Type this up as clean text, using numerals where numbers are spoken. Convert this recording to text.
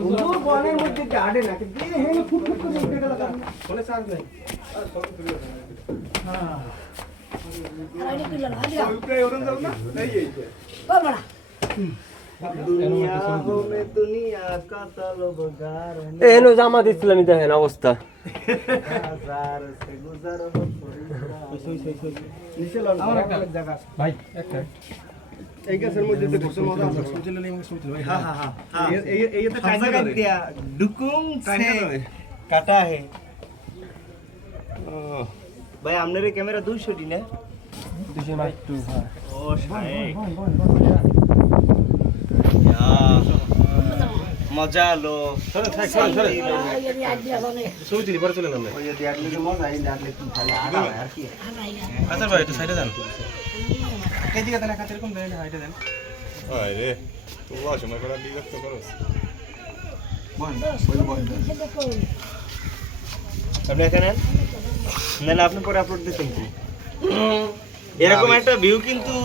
হুজুর বনের মধ্যে গাড়ে না কিন্তু এই হেনে ফুট ফুট করে উঠে গেল কারণ বলে চার্জ নাই হ্যাঁ আরে কি লাগা দিলা উপরে ওরন যাও না এই এই ও বড়া দুনিয়া হোমে দুনিয়া का तलब गार এনো জামা দিছিলাম দেখেন অবস্থা হাজার সে গুজার হো নিচে লন আমার একটা জায়গা ভাই একটা এই গাছের মধ্যে তো কিছু মজা আছে শুনতে নিলে আমাকে শুনতে ভাই হ্যাঁ হ্যাঁ হ্যাঁ এই তো টাইনা করে দিয়া ডুকুং টাইনা করে কাটা है ভাই আপনার এই ক্যামেরা 200 টি না 200 মাইক 2 হ্যাঁ ও শাইক মজা লো সরে থাক সরে যদি আজ দিয়া বনে ছবি তুলি পরে চলে নামলে ওই যদি আটলে মজা এই আটলে কি খালি আগা আর কি আচ্ছা ভাই একটু সাইডে যান এই দিকে দেন কাছে এরকম দেন হাইটে দেন আরে তুই সময় করে বিরক্ত করস আপনি এখানে না আপনি পরে আপলোড দিচ্ছেন কি এরকম একটা ভিউ কিন্তু